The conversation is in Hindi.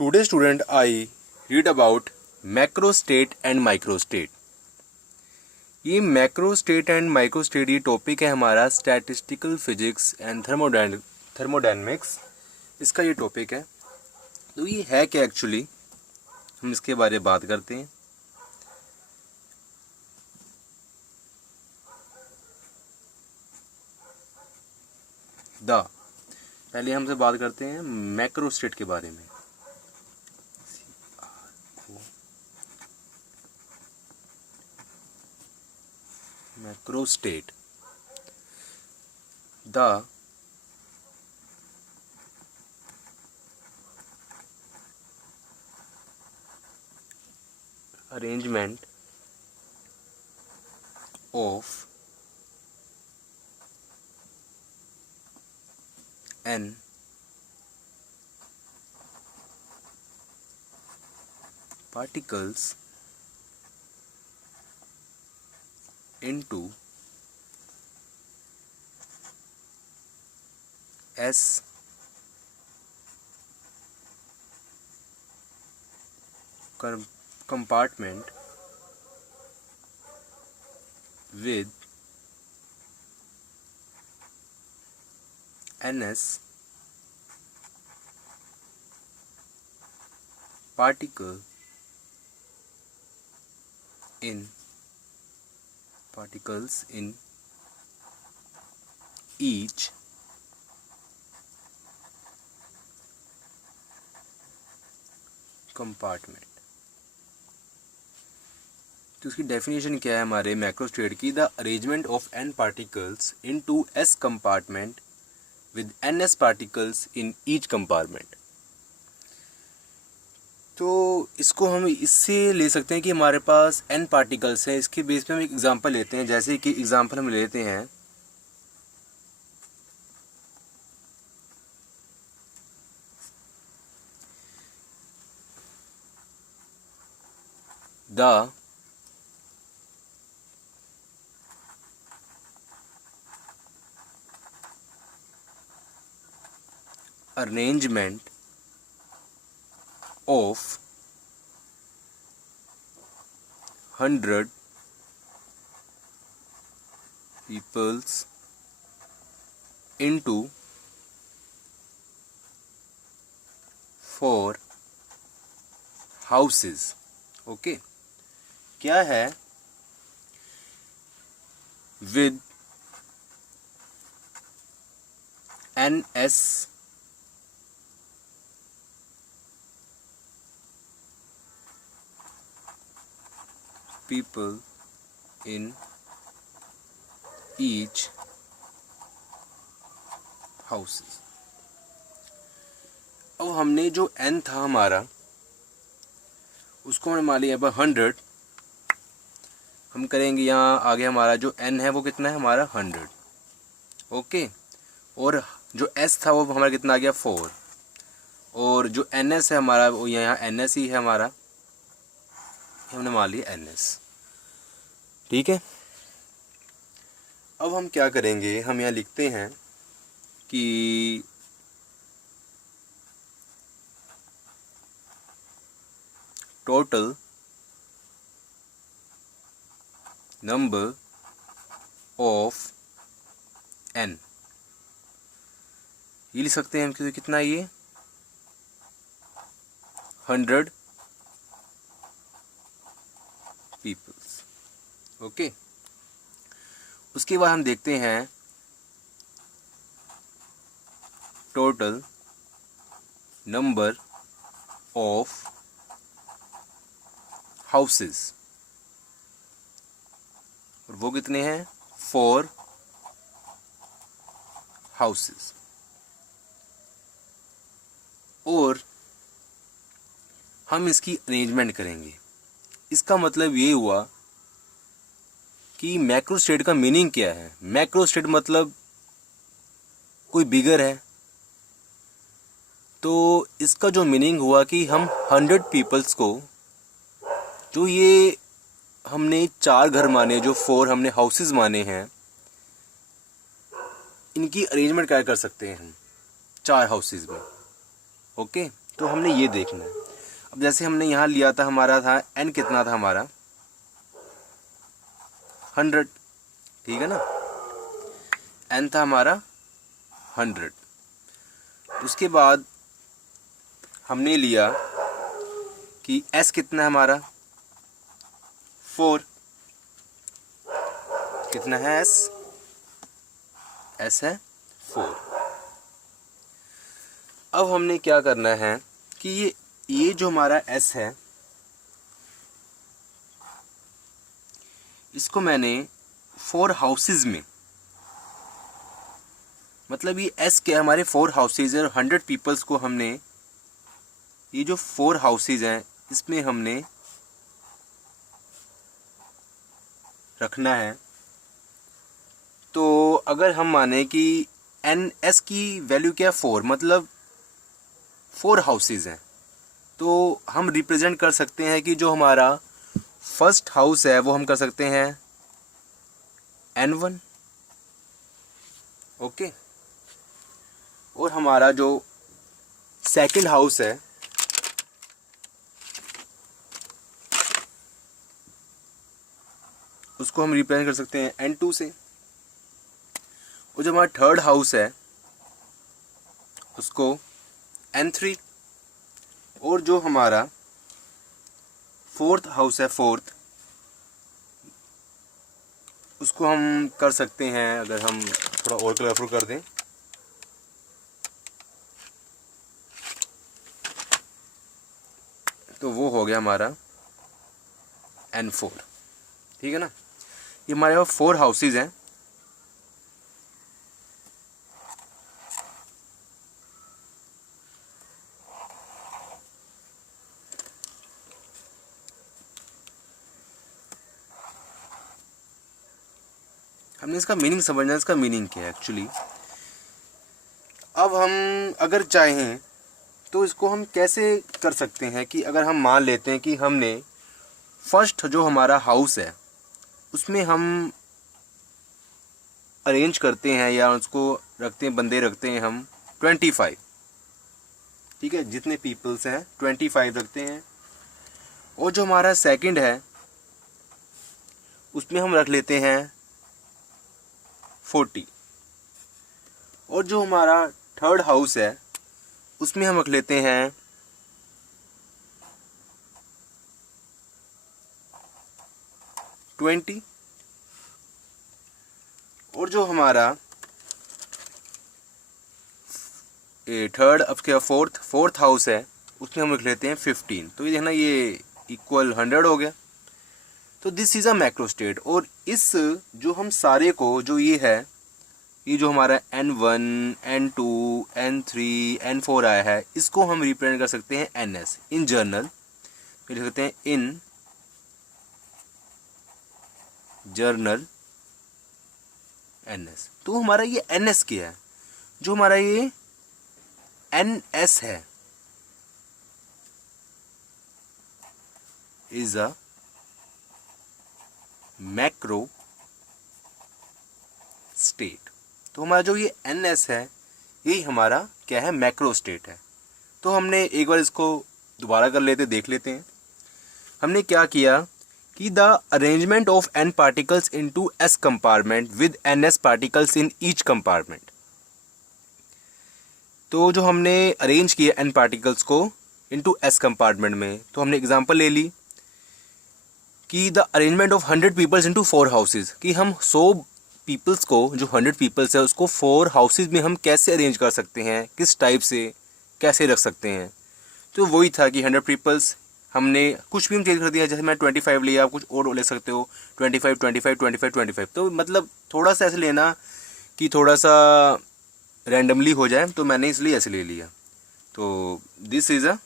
Today student I read about macro state and micro state। ये macro state and micro state ये टॉपिक है हमारा स्टैटिस्टिकल फिजिक्स एंड थर्मोडायनेमिक्स, इसका ये टॉपिक है। तो ये है क्या एक्चुअली, हम इसके बारे में बात करते हैं। पहले हमसे बात करते हैं मैक्रो स्टेट के बारे में। Macro state, the arrangement of n particles into S compartment with ns particles in each compartment. तो उसकी डेफिनेशन क्या है हमारे मैक्रो स्टेट की? The arrangement of N particles into S compartment with N S particles in each compartment. तो इसको हम इससे ले सकते हैं कि हमारे पास एन पार्टिकल्स हैं। इसके बेस पे हम एक एग्जांपल लेते हैं, जैसे कि एग्जांपल हम लेते हैं the arrangement of 100 peoples into 4 houses। Okay, क्या है? with NS people in each houses। अब हमने जो n था हमारा उसको हमने मान लिया 100। हम करेंगे यहाँ आगे हमारा जो n है वो कितना है हमारा 100। ओके, और जो s था वो हमारा कितना आ गया 4, और जो ns है हमारा वो यहाँ ns ही है हमारा, हमने मान लिया ns। ठीक है, अब हम क्या करेंगे, हम यहाँ लिखते हैं कि टोटल नंबर ऑफ n, ये लिख सकते हैं हम कि कितना ये 100 पीपल्स। ओके, उसके बाद हम देखते हैं टोटल नंबर ऑफ हाउसेस, और वो कितने हैं 4 हाउसेस। और हम इसकी अरेंजमेंट करेंगे। इसका मतलब ये हुआ कि मैक्रो स्टेट का मीनिंग क्या है। मैक्रो स्टेट मतलब कोई बिगर है, तो इसका जो मीनिंग हुआ कि हम 100 पीपल्स को, जो ये हमने 4 घर माने, जो 4 हमने हाउसेस माने हैं, इनकी अरेंजमेंट क्या कर सकते हैं हम 4 हाउसेस में। ओके, तो हमने ये देखना है। अब जैसे हमने यहाँ लिया था, हमारा था n कितना था हमारा 100, ठीक है ना, n था हमारा 100। उसके बाद हमने लिया कि s कितना है हमारा 4, कितना है s है 4। अब हमने क्या करना है कि ये जो हमारा s है, इसको मैंने 4 हाउसेज में, मतलब ये s के हमारे 4 हाउसेज और 100 पीपल्स को हमने, ये जो 4 हाउसेज हैं इसमें हमने रखना है। तो अगर हम माने कि s की वैल्यू क्या है 4, मतलब 4 हाउसेज हैं, तो हम रिप्रेजेंट कर सकते हैं कि जो हमारा फर्स्ट हाउस है वो हम कर सकते हैं n1, ओके। और हमारा जो सेकंड हाउस है उसको हम रिप्रेजेंट कर सकते हैं n2 से। और जो हमारा थर्ड हाउस है उसको n3। और जो हमारा फोर्थ हाउस है, फोर्थ, उसको हम कर सकते हैं, अगर हम थोड़ा और कलरफुल कर दें, तो वो हो गया हमारा n4, ठीक है ना। ये हमारे पास 4 हाउसेज हैं। हमने इसका मीनिंग समझना है, इसका मीनिंग क्या है एक्चुअली। अब हम अगर चाहें तो इसको हम कैसे कर सकते हैं कि अगर हम मान लेते हैं कि हमने फर्स्ट जो हमारा हाउस है उसमें हम अरेंज करते हैं या उसको रखते हैं, बंदे रखते हैं हम 25, ठीक है, जितने पीपल्स हैं 25 रखते हैं। और जो हमारा सेकंड है उसमें हम रख लेते हैं 40। और जो हमारा थर्ड हाउस है उसमें हम रख लेते हैं 20। और जो हमारा थर्ड, अब क्या, फोर्थ हाउस है उसमें हम रख लेते हैं 15। तो ये देखना, ये इक्वल 100 हो गया। तो this is a macro state. और इस जो हम सारे को, जो ये है, ये जो हमारा n1, n2, n3, n4 आया है, इसको हम रिप्रेजेंट कर सकते हैं ns इन जर्नल। लिख सकते हैं इन जर्नल ns। तो हमारा ये ns क्या है, जो हमारा ये ns है, इज अ मैक्रो स्टेट। तो हमारा जो ये ns है यही हमारा क्या है, मैक्रो स्टेट है। तो हमने एक बार इसको दोबारा कर लेते, देख लेते हैं। हमने क्या किया कि the arrangement of n particles into s compartment with ns particles in each compartment. तो जो हमने अरेंज किया n पार्टिकल्स को इनटू s कंपार्टमेंट में, तो हमने एग्जांपल ले ली कि the arrangement of 100 peoples into 4 houses, कि हम 100 पीपल्स को, जो 100 पीपल्स है उसको 4 हाउसेज में हम कैसे अरेंज कर सकते हैं, किस टाइप से कैसे रख सकते हैं। तो वही था कि 100 पीपल्स, हमने कुछ भी हम चेंज कर दिया, जैसे मैं 25 लिया, आप कुछ और ले सकते हो, 25, 25, 25, 25। तो मतलब थोड़ा सा ऐसे लेना कि थोड़ा सा रैंडमली हो जाए, तो मैंने इसलिए ऐसे ले लिया। तो दिस इज़ अ